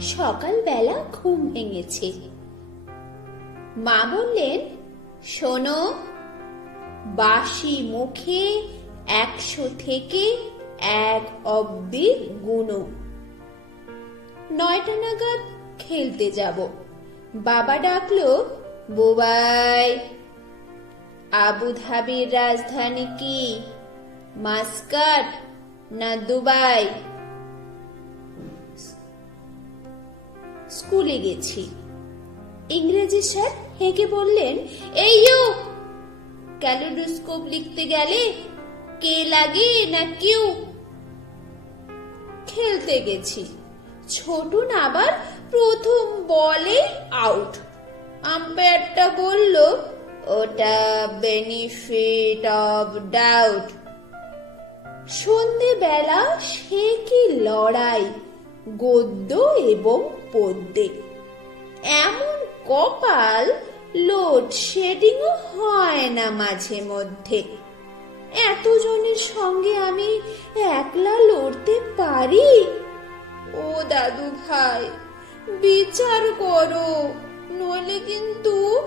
সকালবেলা ঘুম ভেঙেছে। মা বললেন, শোনো, বাসি মুখে একশো থেকে এক অব্দি গুনো। নয়টা নাগাদ খেলতে যাব। বাবা ডাকলো, বুবাই আবুধাবির রাজধানী কি? মাস্কাট না দুবাই? স্কুলে গেছি। ইংরেজি স্যার হেঁকে বললেন, এই ইউ ক্যালোডোস্কোপ লিখতে গেলে কে লাগে না কিউ? খেলতে গেছি। ছোটুন আবার প্রথম বলে আউট। আম্পায়ারটা বলল, ওটা বেনিফিট অফ ডাউট। সন্ধেবেলা সে কি লড়াই? গদ্য এবং পদ্যে। এমন কপাল লোড শেডিংও হয় না মাঝে মধ্যে। এতজনের সঙ্গে আমি একলা লড়তে পারি? ও দাদু ভাই, বিচার করো, নইলে কিন্তু